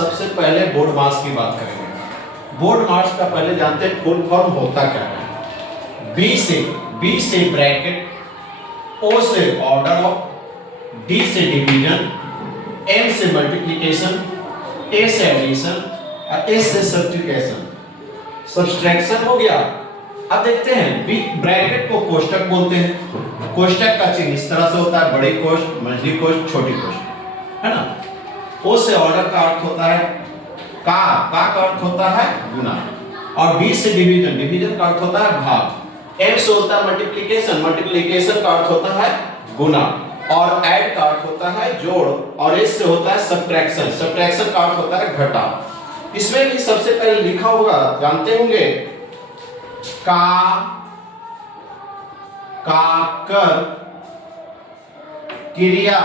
सबसे पहले बोर्ड मास की बात करेंगे। बोर्ड मास का पहले जानते हैं फुल फॉर्म होता क्या है। बी से ब्रैकेट, ओ से ऑर्डर ऑफ, डी से डिवीजन, एम से मल्टीप्लिकेशन, ए से एडिशन और एस से सब्ट्रैक्शन। सब्ट्रैक्शन हो गया। अब देखते हैं बी ब्रैकेट को कोष्टक बोलते हैं। कोष्टक का चिन्ह इस तरह से होता है, बड़ी कोष्ठ, मझली कोष्ठ, छोटी कोष्ठ, है ना। ओ से ऑर्डर का अर्थ होता है का अर्थ होता है गुना, और बी से डिवीजन, डिवीजन का अर्थ होता है भाग। एम से होता है मल्टीप्लिकेशन, मल्टीप्लिकेशन का अर्थ होता है गुना, और ऐड का अर्थ होता है जोड़, और एस से होता है सब्ट्रैक्शन, सब्ट्रैक्शन का अर्थ होता है घटाव। इसमें भी सबसे पहले लिखा होगा, जानते होंगे, का कर क्रिया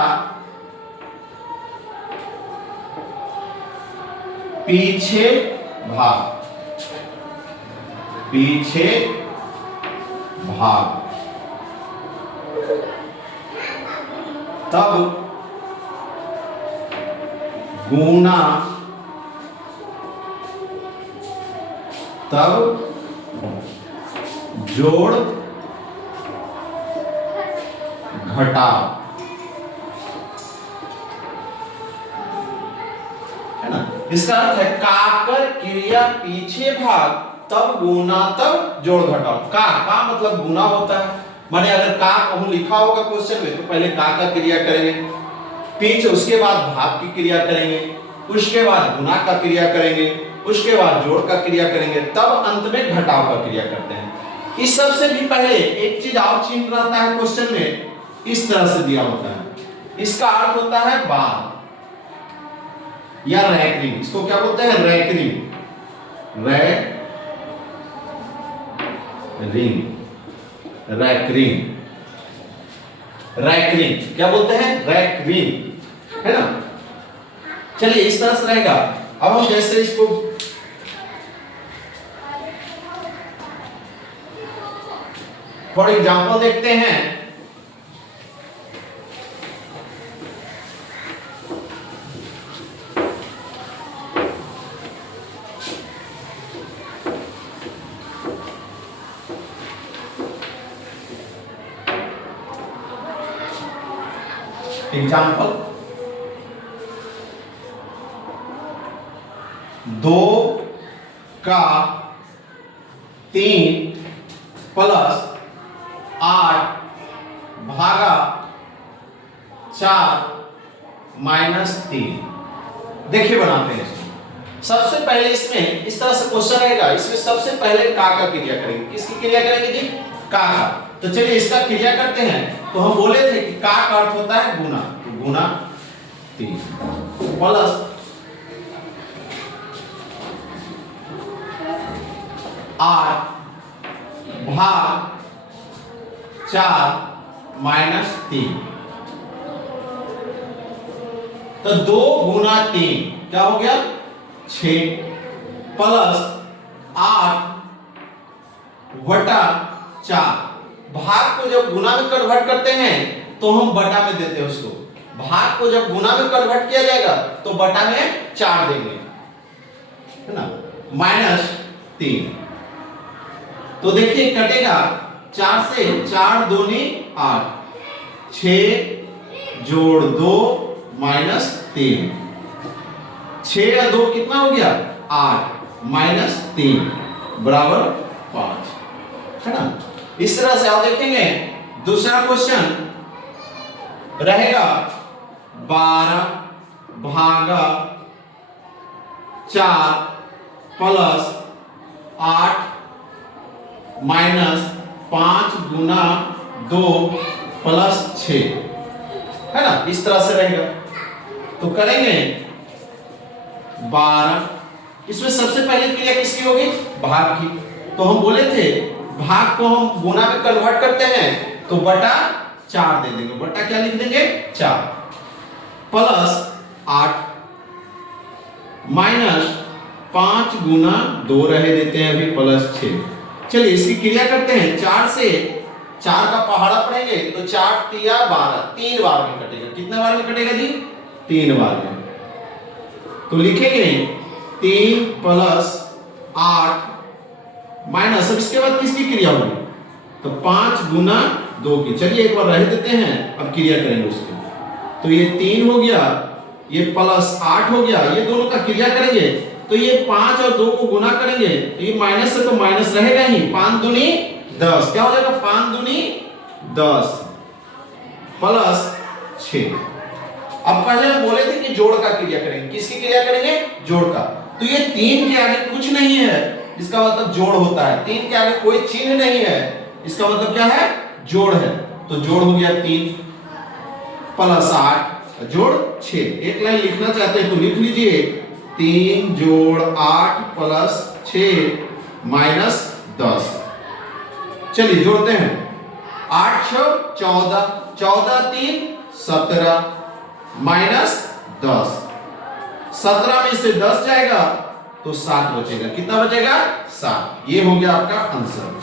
पीछे भाग, तब गुना, तब जोड़, घटाव, है ना। इसका अर्थ है काकर क्रिया पीछे भाग, तब गुना, तब जोड़, घटाव। का मतलब गुना होता है, माने अगर का कहूं लिखा होगा क्वेश्चन में तो पहले का क्रिया करेंगे, पीछे उसके बाद भाग की क्रिया करेंगे, उसके बाद गुना का क्रिया करेंगे, उसके बाद जोड़ का क्रिया करेंगे, तब अंत में घटाव का क्रिया करते हैं। इस सबसे भी पहले एक चीज और चिन्ह रहता है क्वेश्चन में, इस तरह से दिया होता है। इसका अर्थ होता है बार या रैकरिंग। इसको क्या बोलते हैं? रैकरिंग, रैकरिंग क्या बोलते हैं? रैकरिंग, है ना। चलिए इस तरह से रहेगा। अब हम जैसे इसको फॉर एग्जाम्पल देखते हैं। एग्जाम्पल 2 का 3 प्लस 8 भागा 4 माइनस 3। देखिए बनाते हैं इसमें। सबसे पहले इसमें इस तरह से क्वेश्चन रहेगा, इसमें सबसे पहले का क्रिया करेंगे। किसकी क्रिया करेंगे जी? का। तो चलिए इसका क्रिया करते हैं। तो हम बोले थे कि का अर्थ होता है गुना, तो गुना 3 प्लस 8 भाग 4 माइनस 3। तो 2 गुना 3 क्या हो गया? 6 प्लस 8 बटा 4। भाग को जब गुना में कन्वर्ट करते हैं तो हम बटा में देते हैं उसको। भाग को जब गुना में कन्वर्ट किया जाएगा तो बटा में 4 देंगे, है ना। माइनस 3। तो देखिए कटेगा 4 से 4 दूनी 8, 6 जोड़ 2 माइनस 3। 6 और 2 कितना हो गया? 8 माइनस 3 बराबर 5, है ना। इस तरह से आप देखेंगे। दूसरा क्वेश्चन रहेगा 12 भागा 4 प्लस 8 माइनस 5 गुना 2 प्लस 6, है ना। इस तरह से रहेगा। तो करेंगे 12। इसमें सबसे पहले क्रिया किसकी होगी? भाग की। तो हम बोले थे भाग को हम गुना में कन्वर्ट करते हैं तो बटा 4 दे देंगे। बटा क्या लिख देंगे? 4 प्लस 8 माइनस 5 गुना 2 रहे देते हैं अभी प्लस 6। चलिए इसकी क्रिया करते हैं। 4 से 4 का पहाड़ा पढ़ेंगे तो 4 तिया 12, 3 बार में कटेगा। कितने बार में कटेगा जी? 3 बार में। तो लिखेंगे 3 प्लस 8 माइनस, अब इसके बाद किसकी क्रिया होगी? तो 5 गुना 2 की। चलिए एक बार रह देते हैं, अब क्रिया करेंगे उसकी। तो ये 3 हो गया, ये प्लस 8 हो गया, ये दोनों का क्रिया करेंगे तो ये 5 और 2 को गुना करेंगे तो ये माइनस से तो माइनस रहेगा ही। 5 दूनी 10, क्या हो जाएगा? 5 दूनी 10 प्लस 6। अब पहले हम बोले थे कि जोड़ का क्रिया करेंगे। किसकी क्रिया करेंगे? जोड़ का। तो ये 3 के आगे कुछ नहीं है, इसका मतलब जोड़ होता है। 3 के आगे कोई चिन्ह नहीं है, इसका मतलब क्या है? जोड़ है। तो जोड़ हो गया 3 प्लस 8 जोड़ 6। एक लाइन लिखना चाहते हैं तो लिख लीजिए 3 जोड़ 8 प्लस 6 माइनस 10। चलिए जोड़ते हैं। 8 6 14, 14 3 17 माइनस 10। 17 में से 10 जाएगा तो 7 बचेगा। कितना बचेगा? 7। ये हो गया आपका आंसर।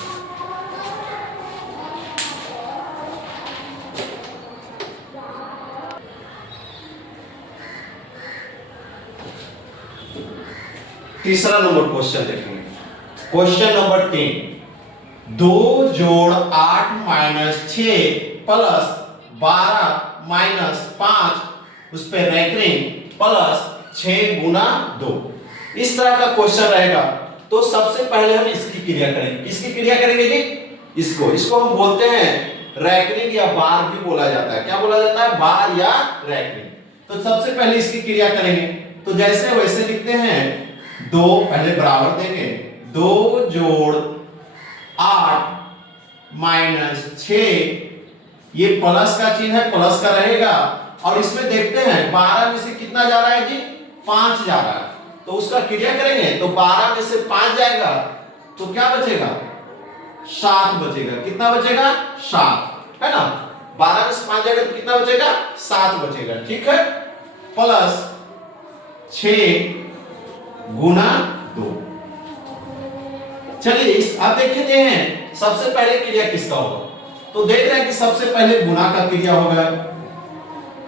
तीसरा नंबर क्वेश्चन देखेंगे। क्वेश्चन नंबर 3, 2 जोड़ 8 माइनस 6 प्लस 12 माइनस 5 उस पे रैंकिंग प्लस 6 गुना 2। इस तरह का क्वेश्चन रहेगा तो सबसे पहले हम इसकी क्रिया करेंगे। किसकी क्रिया करेंगे जी? इसको हम बोलते हैं रैंकिंग या बार भी बोला जाता है। क्या बोला जाता है? बार या रैंकिंग। तो सबसे पहले इसकी क्रिया करेंगे तो जैसे वैसे लिखते हैं। 2 पहले बराबर देंगे, 2 जोड़ 8 माइनस 6, ये प्लस का चिन्ह है, प्लस का रहेगा। और इसमें देखते हैं 12 में से कितना जा रहा है जी? 5 जा रहा है। तो उसका क्रिया करेंगे तो 12 में से 5 जाएगा तो क्या बचेगा? 7 बचेगा। कितना बचेगा? 7, है ना। 12 में से 5 जाएगा तो कितना बचेगा? 7 बचेगा। ठीक है। प्लस 6 गुना 2। चलिए इस अब देखते हैं सबसे पहले क्रिया किसका होगा। तो देख रहे हैं कि सबसे पहले गुना का क्रिया होगा।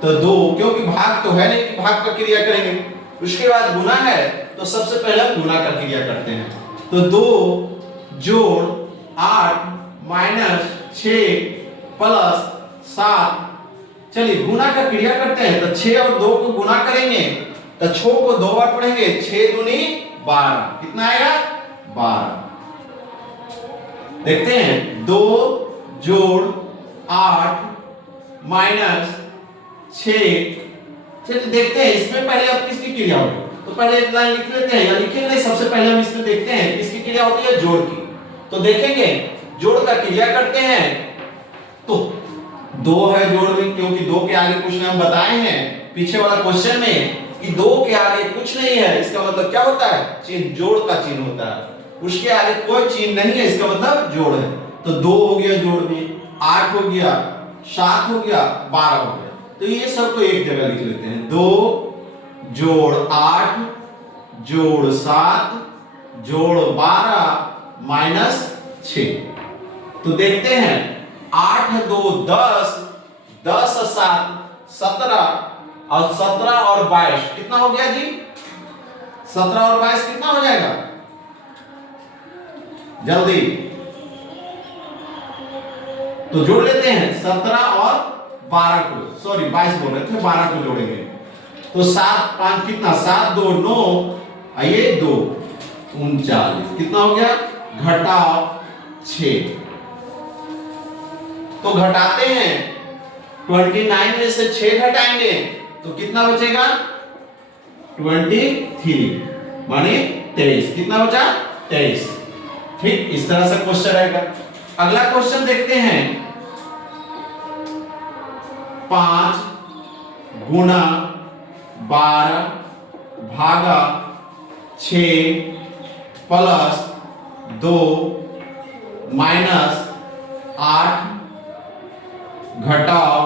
तो 2, क्योंकि भाग तो है नहीं कि भाग का क्रिया करेंगे। उसके बाद गुना है तो सबसे पहले हम गुना का क्रिया करते हैं। तो 2 जोड़ 8 माइनस 6 प्लस 7। चलिए गुना का क्रिया करते हैं तो 6 और 2 को गुना करेंगे तो 6 को 2 बार पढ़ेंगे, 6 दूनी 12। कितना आएगा? 12। देखते हैं 2 जोड़ 8 माइनस 6। चलिए देखते हैं इसमें पहले अब किसकी क्रिया होगी। तो पहले एक लाइन लिख लेते हैं या लिखेंगे नहीं, सबसे पहले हम इसमें देखते हैं किसकी क्रिया होती है? जोड़ की। तो देखेंगे जोड़ का क्रिया करते हैं तो 2 है जोड़ में, क्योंकि 2 के आगे कुछ हम बताए हैं पीछे वाला क्वेश्चन में कि 2 के आगे कुछ नहीं है, इसका मतलब क्या होता है? चिन्ह, जोड़ का चिन्ह होता है। उसके आगे कोई चिन्ह नहीं है, इसका मतलब जोड़ है। तो 2 हो गया जोड़ में, 8 हो गया, 7 हो गया, 12 हो गया। तो ये सब को एक जगह लिख लेते हैं। 2 जोड़ 8 जोड़ 7 जोड़ 12 माइनस 6। तो देखते हैं 8 2 10, 10 7 17 और 17 और 22 कितना हो गया जी? 17 और 22 कितना हो जाएगा? जल्दी तो जोड़ लेते हैं 17 और 12 को, सॉरी 22 बोल रहे थे, 12 को जोड़ेंगे तो 7 5 कितना? 7 2 9, आइए 2 39 कितना हो गया? घटाओ 6। तो घटाते हैं 29 में से 6 घटाएंगे तो कितना बचेगा? 23 माने 23। कितना बचा? 23। ठीक, इस तरह से क्वेश्चन रहेगा। अगला क्वेश्चन देखते हैं। 5 गुना 12 भागा 6 प्लस 2 माइनस 8 घटाओ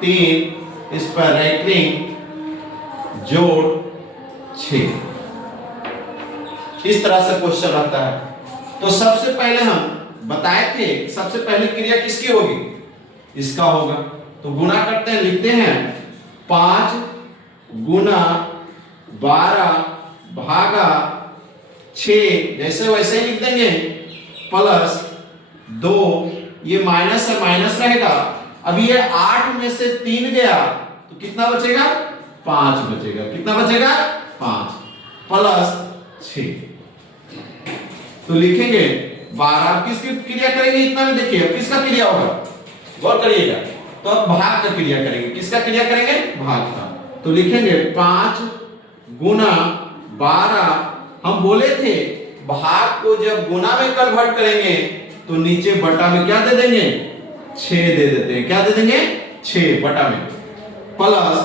3 इस पर रैंकिंग जोड़ 6। इस तरह से क्वेश्चन रहता है। तो सबसे पहले हम बताए थे सबसे पहले क्रिया किसकी होगी? इसका होगा। तो गुना करते हैं, लिखते हैं 5 गुना 12 भागा 6, जैसे वैसे ही लिख देंगे, प्लस 2, ये माइनस है माइनस रहेगा। अब ये 8 में से 3 गया तो कितना बचेगा? 5 बचेगा। कितना बचेगा? 5 प्लस 6। तो लिखेंगे 12। किसकी क्रिया करेंगे? इतना में देखिए, अब किसका क्रिया होगा, गौर करिएगा। तो अब भाग का क्रिया करेंगे। किसका क्रिया करेंगे? भाग का। तो लिखेंगे 5 गुना 12। हम बोले थे भाग को जब गुना में कन्वर्ट करेंगे तो नीचे बटा में क्या दे देंगे? 6 दे देते हैं। क्या दे देंगे? 6 बटा में, प्लस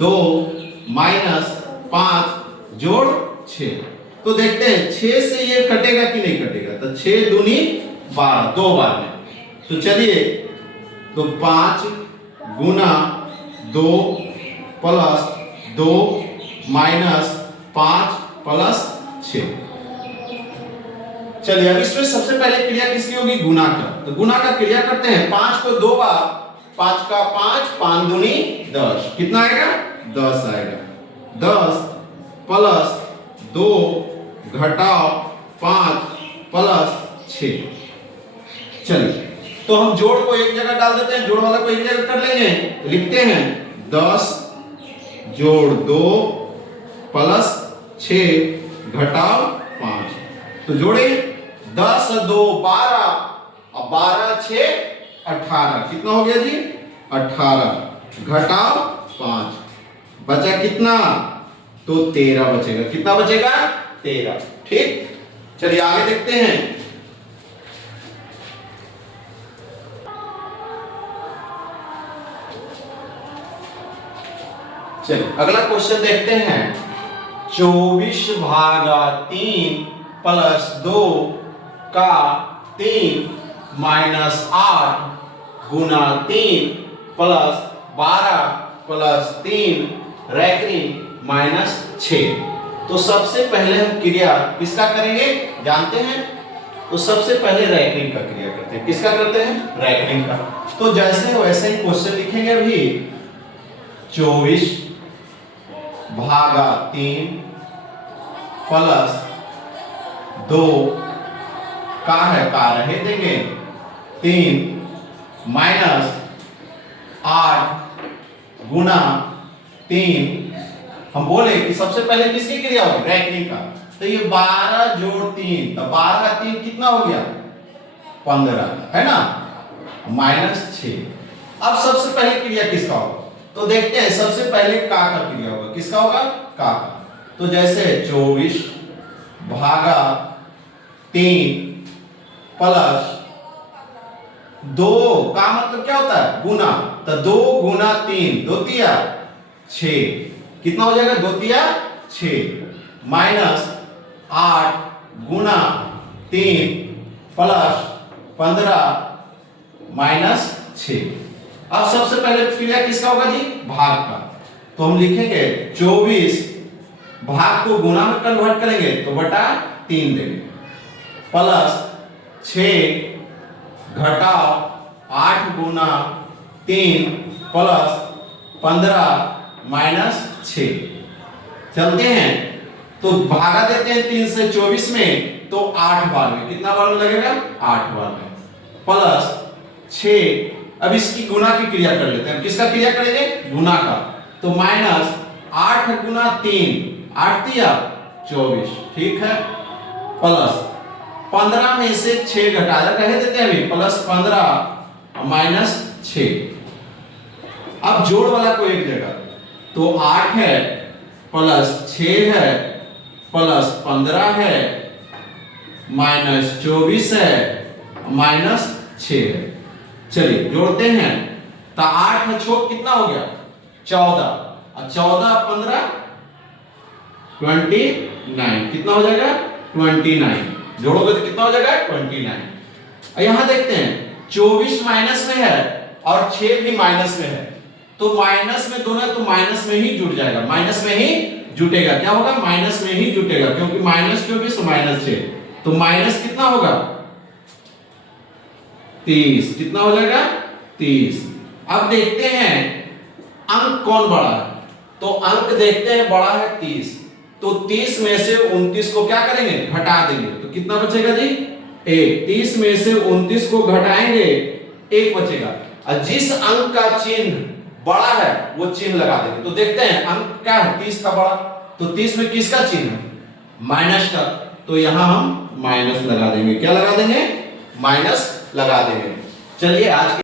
2 माइनस 5 जोड़ 6। तो देखते हैं 6 से ये कटेगा कि नहीं कटेगा। तो 6 दूनी 12, 2 बार में। तो चलिए, तो 5 गुना 2 प्लस 2 माइनस 5 प्लस 6। चलिए, अब इसमें सबसे पहले क्रिया किसकी होगी? गुना का। तो गुना का क्रिया करते हैं। 5 को 2 बार, 5 का 5, 5 दूनी 10। कितना आएगा? 10 आएगा। 10 प्लस 2 घटाओ 5 प्लस 6। चलिए, तो हम जोड़ को एक जगह डाल देते हैं, जोड़ वाला को एक जगह कर लेंगे। लिखते हैं 10 जोड़ 2 प्लस 6 घटाओ 5। तो जोड़े 10 2 12 और 12 6 18। कितना हो गया जी? 18 घटाओ 5, बचा कितना? तो 13 बचेगा। कितना बचेगा? 13। ठीक, चलिए आगे देखते हैं। चलिए अगला क्वेश्चन देखते हैं। 24 भागा 3 प्लस 2 का 3 माइनस 8 गुना 3 प्लस 12 प्लस 3 रैखिक माइनस 6। तो सबसे पहले हम क्रिया किसका करेंगे जानते हैं? तो सबसे पहले रैखिक का क्रिया करते हैं। किसका करते हैं? रैखिक का। तो जैसे वैसे ही क्वेश्चन लिखेंगे। अभी 24 भागा 3 प्लस 2 का है का रहे देंगे 3 माइनस 8 गुना 3। हम बोले कि सबसे पहले किसकी क्रिया होगी? रैखिक का। तो ये 12 जोड़ 3, तो 12 का 3 कितना हो गया? 15, है ना, माइनस 6। अब सबसे पहले क्रिया किसका होगा? तो देखते हैं। सबसे पहले का क्रिया होगा। किसका होगा? का। तो जैसे 24 भागा 3 प्लस 2 का मतलब क्या होता है? गुना। तो 2 गुना 3, 2 तिया 6। कितना हो जाएगा? 2 तिया 6 माइनस 8 गुना 3 प्लस 15 माइनस 6। अब सबसे पहले क्रिया किसका होगा जी? भाग का। तो हम लिखेंगे 24 भाग को गुना में कन्वर्ट करेंगे तो बटा 3 देंगे, प्लस 6 घटाओ 8 गुना 3 प्लस 15 माइनस 6। चलते हैं तो भागा देते हैं 3 से 24 में, तो 8 बार में। कितना बार में लगेगा? 8 बार में, प्लस 6। अब इसकी गुना की क्रिया कर लेते हैं। किसका क्रिया करेंगे? गुना का। तो माइनस 8 गुना 3, 8 तिया 24, ठीक है, प्लस 15 में से 6 घटा रहे देते हैं अभी, प्लस 15 माइनस 6। अब जोड़ वाला को एक जगह, तो 8 है प्लस 6 है प्लस 15 है माइनस 24 है माइनस 6 है। चलिए जोड़ते हैं। तो 8 छोड़ कितना हो गया? 14, और 14 15 29। कितना हो जाएगा? 29। जोड़ोगे तो कितना हो जाएगा? 29। यहां देखते हैं 24 माइनस में है और 6 भी माइनस में है, तो माइनस में दोनों, तो माइनस में ही जुड़ जाएगा, माइनस में ही जुटेगा। क्या होगा? माइनस में ही जुटेगा, क्योंकि माइनस 24 माइनस 6, तो माइनस कितना होगा? 30। कितना हो जाएगा? 30। अब देखते हैं अंक कौन बड़ा है। तो अंक देखते हैं बड़ा है 30, तो 30 में से 29 को क्या करेंगे, घटा देंगे, तो कितना बचेगा जी, 1। 30 में से 29 को घटाएंगे, 1 बचेगा। और जिस अंक का चिन्ह बड़ा है वो चिन्ह लगा देंगे। तो देखते हैं अंक क्या है, 30 का बड़ा, तो 30 में किसका चिन्ह है, माइनस का, तो यहां हम माइनस लगा देंगे। क्या लगा देंगे, माइनस लगा देंगे। चलिए आज